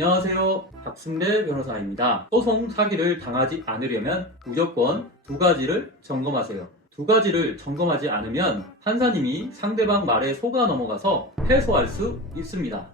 안녕하세요. 박승래 변호사입니다. 소송 사기를 당하지 않으려면 무조건 두 가지를 점검하세요. 두 가지를 점검하지 않으면 판사님이 상대방 말에 속아 넘어가서 패소할 수 있습니다.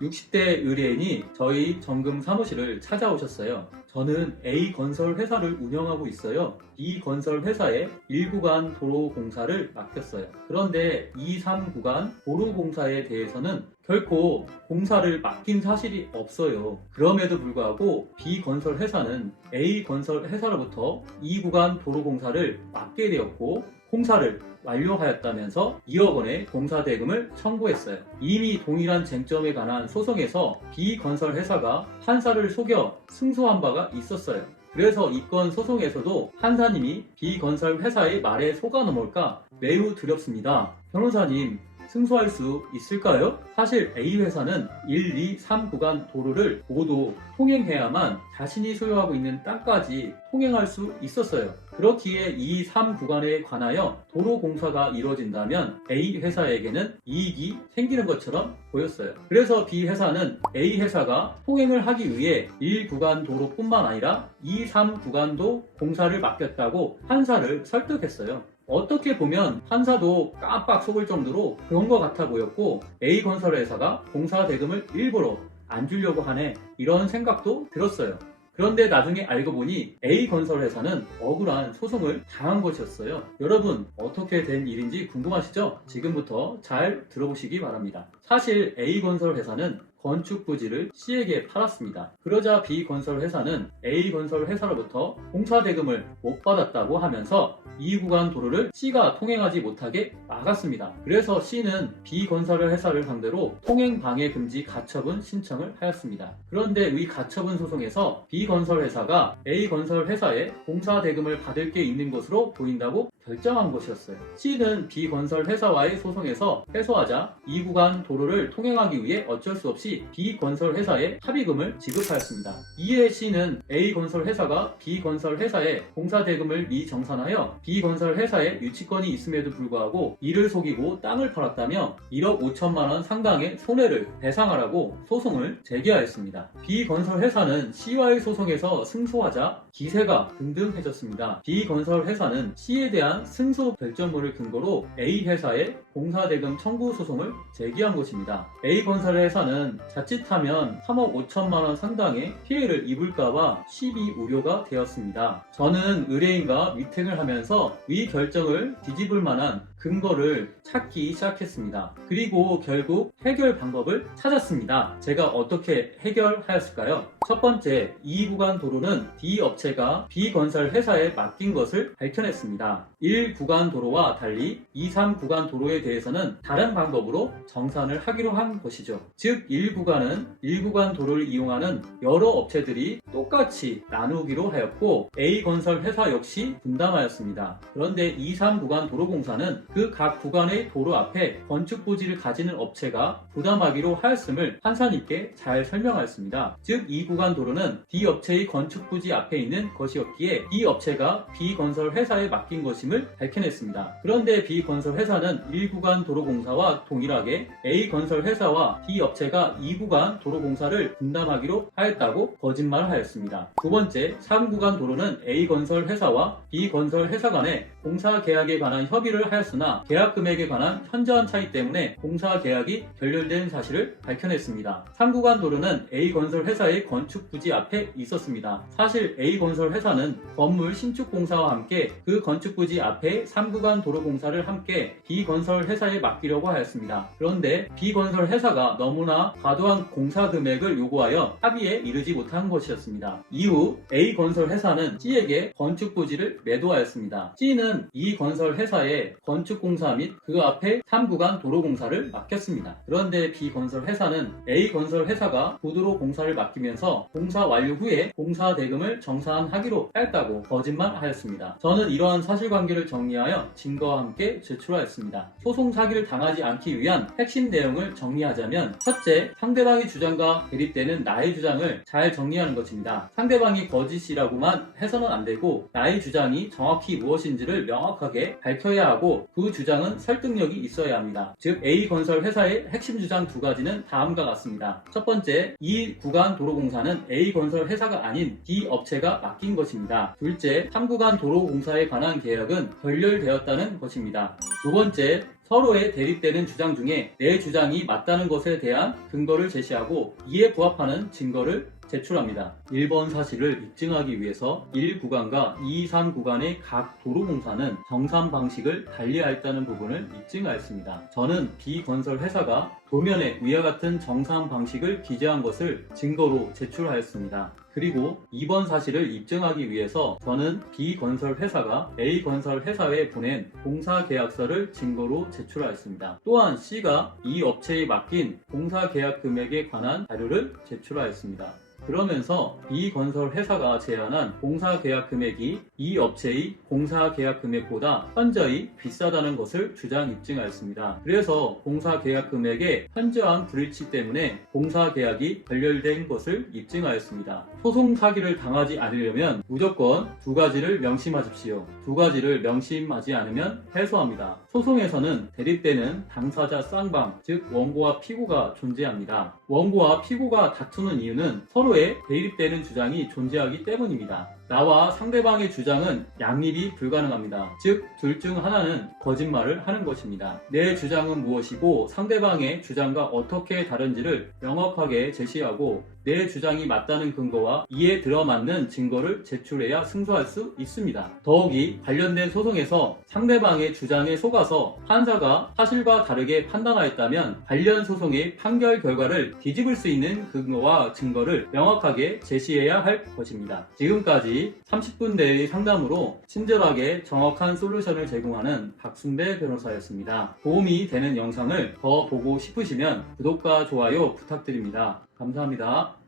60대 의뢰인이 저희 정금 사무실을 찾아오셨어요. 저는 A건설 회사를 운영하고 있어요. B건설 회사에 1구간 도로 공사를 맡겼어요. 그런데 2, 3구간 도로 공사에 대해서는 결코 공사를 맡긴 사실이 없어요. 그럼에도 불구하고 B건설 회사는 A건설 회사로부터 2구간 도로 공사를 맡게 되었고 공사를 완료하였다면서 2억 원의 공사 대금을 청구했어요. 이미 동일한 쟁점에 관한 소송에서 B건설 회사가 판사를 속여 승소한 바가 있었어요. 그래서 이건 소송에서도 판사님이 B건설 회사의 말에 속아 넘어올까 매우 두렵습니다. 변호사님, 승소할 수 있을까요? 사실 A회사는 1, 2, 3 구간 도로를 모두 통행해야만 자신이 소유하고 있는 땅까지 통행할 수 있었어요. 그렇기에 2, 3 구간에 관하여 도로 공사가 이루어진다면 A회사에게는 이익이 생기는 것처럼 보였어요. 그래서 B회사는 A회사가 통행을 하기 위해 1구간 도로뿐만 아니라 2, 3 구간도 공사를 맡겼다고 판사를 설득했어요. 어떻게 보면 판사도 깜빡 속을 정도로 그런 것 같아 보였고 A건설회사가 공사 대금을 일부러 안 주려고 하네 이런 생각도 들었어요. 그런데 나중에 알고 보니 A건설회사는 억울한 소송을 당한 것이었어요. 여러분 어떻게 된 일인지 궁금하시죠? 지금부터 잘 들어보시기 바랍니다. 사실 A건설회사는 건축 부지를 C에게 팔았습니다. 그러자 B건설회사는 A건설회사로부터 공사 대금을 못 받았다고 하면서 2구간 도로를 C가 통행하지 못하게 막았습니다. 그래서 C는 B건설회사를 상대로 통행 방해 금지 가처분 신청을 하였습니다. 그런데 이 가처분 소송에서 B건설회사가 A건설회사에 공사 대금을 받을 게 있는 것으로 보인다고 결정한 것이었어요. C는 B건설회사와의 소송에서 패소하자 2구간 도로를 통행하기 위해 어쩔 수 없이 B건설회사에 합의금을 지급하였습니다. 이에 C는 A건설회사가 B건설회사에 공사대금을 미정산하여 B건설회사에 유치권이 있음에도 불구하고 이를 속이고 땅을 팔았다며 1억 5천만 원 상당의 손해를 배상하라고 소송을 제기하였습니다. B건설회사는 C와의 소송에서 승소하자 기세가 등등해졌습니다. B건설회사는 C에 대한 승소 결정문을 근거로 A회사에 공사대금 청구 소송을 제기한 것입니다. A건설회사는 자칫하면 3억 5천만 원 상당의 피해를 입을까봐 시비 우려가 되었습니다. 저는 의뢰인과 미팅을 하면서 위 결정을 뒤집을 만한 근거를 찾기 시작했습니다. 그리고 결국 해결 방법을 찾았습니다. 제가 어떻게 해결하였을까요? 첫 번째, 2구간 도로는 D 업체가 B건설 회사에 맡긴 것을 밝혀냈습니다. 1구간 도로와 달리 2, 3구간 도로에 대해서는 다른 방법으로 정산을 하기로 한 것이죠. 즉 1구간은 1구간 도로를 이용하는 여러 업체들이 똑같이 나누기로 하였고 A건설 회사 역시 분담하였습니다. 그런데 2, 3구간 도로공사는 그 각 구간의 도로 앞에 건축 부지를 가지는 업체가 부담하기로 하였음을 판사님께 잘 설명하였습니다. 즉 이 구간 도로는 D 업체의 건축 부지 앞에 있는 것이었기에 D 업체가 B건설 회사에 맡긴 것임을 밝혀냈습니다. 그런데 B건설 회사는 1구간 도로공사와 동일하게 A건설 회사와 D 업체가 2구간 도로공사를 분담하기로 하였다고 거짓말하였습니다. 두 번째, 3구간 도로는 A건설 회사와 B건설 회사 간에 공사 계약에 관한 협의를 하였으나 계약 금액에 관한 현저한 차이 때문에 공사 계약이 결렬된 사실을 밝혀냈습니다. 3구간 도로는 A건설 회사의 건축 부지 앞에 있었습니다. 사실 A건설 회사는 건물 신축 공사와 함께 그 건축 부지 앞에 3구간 도로 공사를 함께 B건설 회사에 맡기려고 하였습니다. 그런데 B건설 회사가 너무나 과도한 공사 금액을 요구하여 합의에 이르지 못한 것이었습니다. 이후 A건설 회사는 C에게 건축 부지를 매도하였습니다. C는 이 건설 회사에 건축 공사 및 그 앞에 3구간 도로 공사를 맡겼습니다. 그런데 B건설 회사는 A건설 회사가 구도로 공사를 맡기면서 공사 완료 후에 공사 대금을 정산하기로 하였다고 거짓말하였습니다. 저는 이러한 사실관계를 정리하여 증거와 함께 제출하였습니다. 소송 사기를 당하지 않기 위한 핵심 내용을 정리하자면 첫째, 상대방의 주장과 대립되는 나의 주장을 잘 정리하는 것입니다. 상대방이 거짓이라고만 해서는 안 되고 나의 주장이 정확히 무엇인지를 명확하게 밝혀야 하고 그 그 주장은 설득력이 있어야 합니다. 즉 A건설 회사의 핵심 주장 두 가지는 다음과 같습니다. 첫 번째, 이 구간 도로공사는 A건설 회사가 아닌 B 업체가 맡긴 것입니다. 둘째, 3구간 도로공사에 관한 계약은 결렬되었다는 것입니다. 두 번째, 서로의 대립되는 주장 중에 내 주장이 맞다는 것에 대한 근거를 제시하고 이에 부합하는 증거를 제출합니다. 1번 사실을 입증하기 위해서 1구간과 2, 3구간의 각 도로공사는 정산 방식을 달리하였다는 부분을 입증하였습니다. 저는 B건설 회사가 도면에 위와 같은 정산 방식을 기재한 것을 증거로 제출하였습니다. 그리고 2번 사실을 입증하기 위해서 저는 B건설 회사가 A건설 회사에 보낸 공사계약서를 증거로 제출하였습니다. 또한 C가 이 업체에 맡긴 공사계약 금액에 관한 자료를 제출하였습니다. 그러면서 B건설 회사가 제안한 공사계약 금액이 이 업체의 공사계약 금액보다 현저히 비싸다는 것을 주장 입증하였습니다. 그래서 공사계약 금액의 현저한 불일치 때문에 공사계약이 결렬된 것을 입증하였습니다. 소송 사기를 당하지 않으려면 무조건 두 가지를 명심하십시오. 두 가지를 명심하지 않으면 패소합니다. 소송에서는 대립되는 당사자 쌍방, 즉 원고와 피고가 존재합니다. 원고와 피고가 다투는 이유는 서로의 대립되는 주장이 존재하기 때문입니다. 나와 상대방의 주장은 양립이 불가능합니다. 즉, 둘 중 하나는 거짓말을 하는 것입니다. 내 주장은 무엇이고 상대방의 주장과 어떻게 다른지를 명확하게 제시하고 내 주장이 맞다는 근거와 이에 들어맞는 증거를 제출해야 승소할 수 있습니다. 더욱이 관련된 소송에서 상대방의 주장에 속아서 판사가 사실과 다르게 판단하였다면 관련 소송의 판결 결과를 뒤집을 수 있는 근거와 증거를 명확하게 제시해야 할 것입니다. 지금까지 30분 내의 상담으로 친절하게 정확한 솔루션을 제공하는 박순배 변호사였습니다. 도움이 되는 영상을 더 보고 싶으시면 구독과 좋아요 부탁드립니다. 감사합니다.